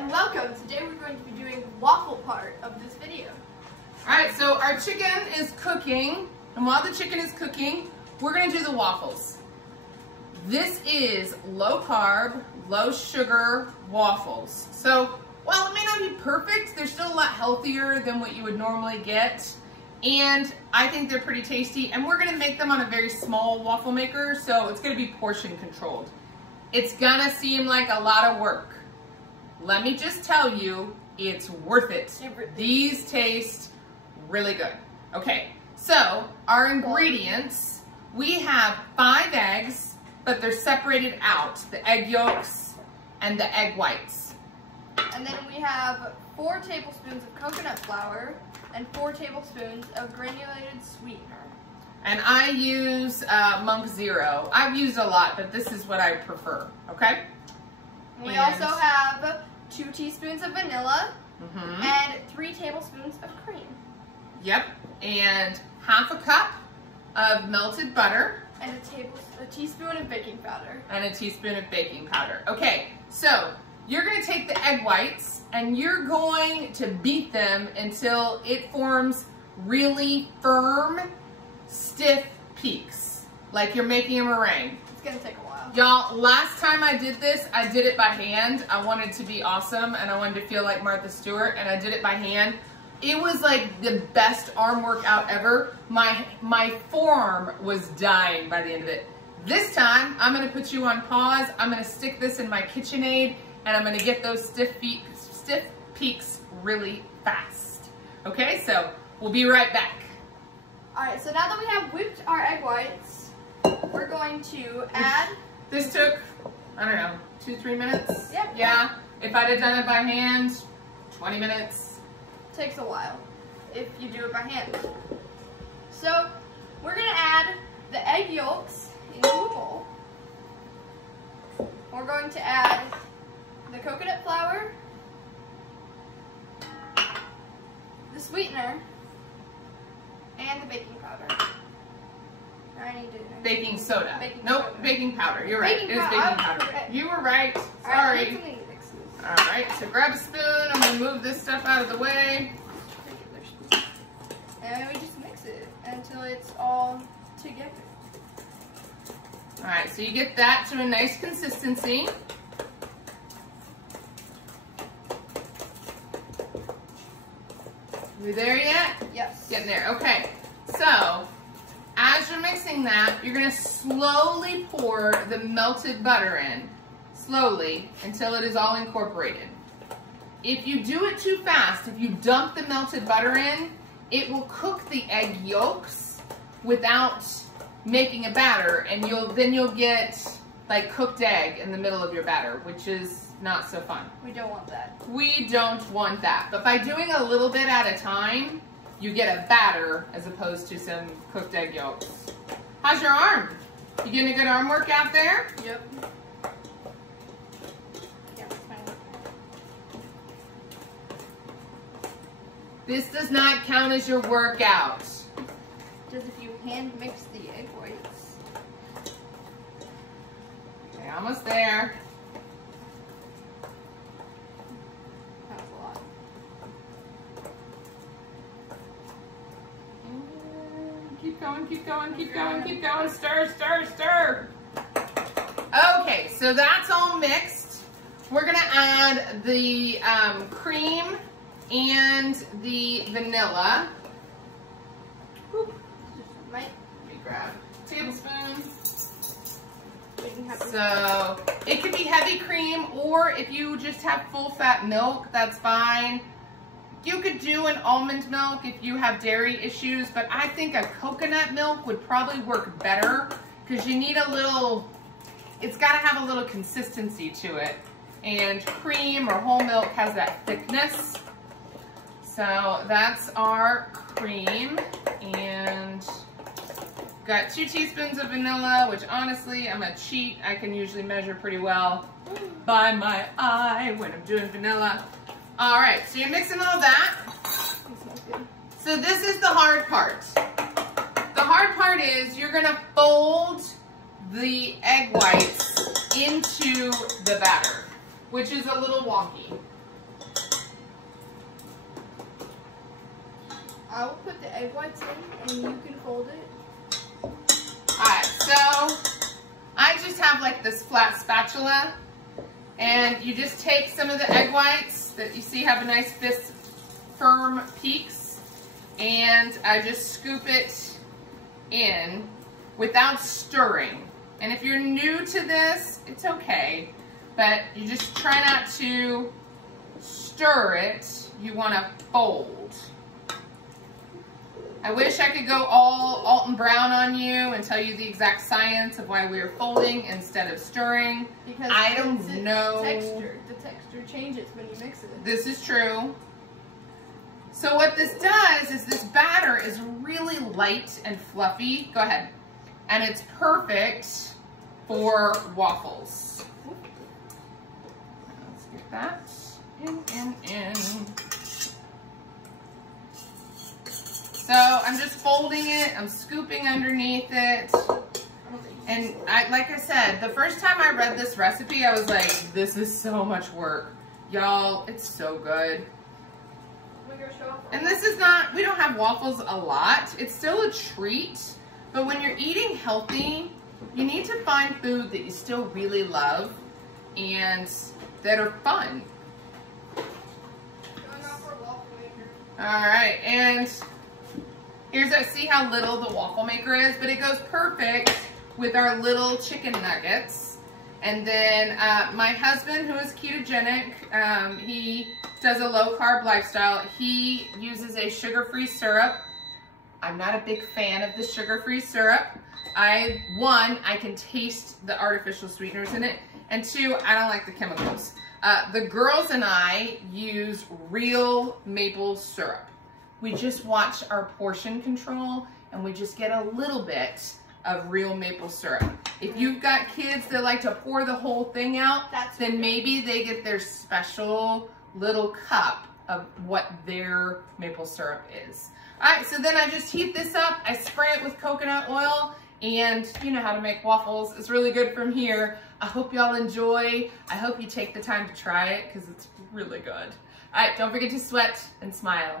and welcome. Today we're going to be doing the waffle part of this video. Alright, so our chicken is cooking, and while the chicken is cooking, we're going to do the waffles. This is low carb, low sugar waffles. So, while it may not be perfect, they're still a lot healthier than what you would normally get. And I think they're pretty tasty, and we're going to make them on a very small waffle maker, so it's going to be portion controlled. It's going to seem like a lot of work. Let me just tell you, it's worth it. These taste really good. Okay, so our ingredients, we have 5 eggs, but they're separated out, the egg yolks and the egg whites. And then we have 4 tablespoons of coconut flour and 4 tablespoons of granulated sweetener. And I use Monk Zero. I've used a lot, but this is what I prefer, okay? We also have 2 teaspoons of vanilla and 3 tablespoons of cream. Yep, and half a cup of melted butter. And a teaspoon of baking powder. And a teaspoon of baking powder. Okay, so you're gonna take the egg whites and you're going to beat them until it forms really firm, stiff peaks, like you're making a meringue. It's gonna take a while. Y'all, last time I did this, I did it by hand. I wanted to be awesome and I wanted to feel like Martha Stewart, and I did it by hand. It was like the best arm workout ever. My forearm was dying by the end of it. This time, I'm gonna put you on pause. I'm gonna stick this in my KitchenAid and I'm gonna get those stiff peaks really fast. Okay, so we'll be right back. All right, so now that we have whipped our egg whites, we're going to add... This took, I don't know, 2-3 minutes? Yep. Yeah, if I'd have done it by hand, 20 minutes. Takes a while if you do it by hand. So we're gonna add the egg yolks into a bowl. We're going to add the coconut flour, the sweetener, and the baking powder. I need to baking soda. Soda. Baking powder. You're right. It is baking powder. Okay. You were right. Sorry. All right, so grab a spoon. I'm gonna move this stuff out of the way. And we just mix it until it's all together. All right, so you get that to a nice consistency. You there yet? Yes. Getting there. Okay. So as you're mixing that, you're gonna slowly pour the melted butter in. Slowly until it is all incorporated. If you do it too fast, if you dump the melted butter in, it will cook the egg yolks without making a batter, and then you'll get like cooked egg in the middle of your batter, which is not so fun. We don't want that. We don't want that. But by doing a little bit at a time, you get a batter as opposed to some cooked egg yolks. How's your arm? You getting a good arm workout there? Yep. This does not count as your workout. Just if you hand mix the egg whites. Okay, almost there. That was a lot. Keep going, keep going, keep going, keep going. Stir, stir, stir. Okay, so that's all mixed. We're gonna add the cream and the vanilla. Let me grab a tablespoon. So it could be heavy cream, or if you just have full fat milk, that's fine. You could do an almond milk if you have dairy issues, but I think a coconut milk would probably work better because you need a little, it's got to have a little consistency to it. And cream or whole milk has that thickness. So that's our cream, and got 2 teaspoons of vanilla, which honestly, I'm a cheat. I can usually measure pretty well by my eye when I'm doing vanilla. All right, so you're mixing all that. So this is the hard part. The hard part is you're gonna fold the egg whites into the batter, which is a little wonky. I will put the egg whites in and you can fold it. Alright, so I just have like this flat spatula, and you just take some of the egg whites that you see have a nice firm peaks, and I just scoop it in without stirring. And if you're new to this, it's okay, but you just try not to stir it. You want to fold. I wish I could go all Alton Brown on you and tell you the exact science of why we're folding instead of stirring. Because I don't know. The texture changes when you mix it. This is true. So what this does is this batter is really light and fluffy. Go ahead. And it's perfect for waffles. Let's get that in. So I'm just folding it, I'm scooping underneath it. And like I said, the first time I read this recipe, I was like, this is so much work. Y'all, it's so good. And this is not, we don't have waffles a lot. It's still a treat, but when you're eating healthy, you need to find food that you still really love and that are fun. All right, and here's that, see how little the waffle maker is, but it goes perfect with our little chicken nuggets. And then my husband, who is ketogenic, he does a low carb lifestyle. He uses a sugar-free syrup. I'm not a big fan of the sugar-free syrup. One, I can taste the artificial sweeteners in it, and two, I don't like the chemicals. The girls and I use real maple syrup. We just watch our portion control, and we just get a little bit of real maple syrup. If you've got kids that like to pour the whole thing out, then maybe they get their special little cup of what their maple syrup is. All right, so then I just heat this up. I spray it with coconut oil, and you know how to make waffles. It's really good from here. I hope y'all enjoy. I hope you take the time to try it because it's really good. All right, don't forget to sweat and smile.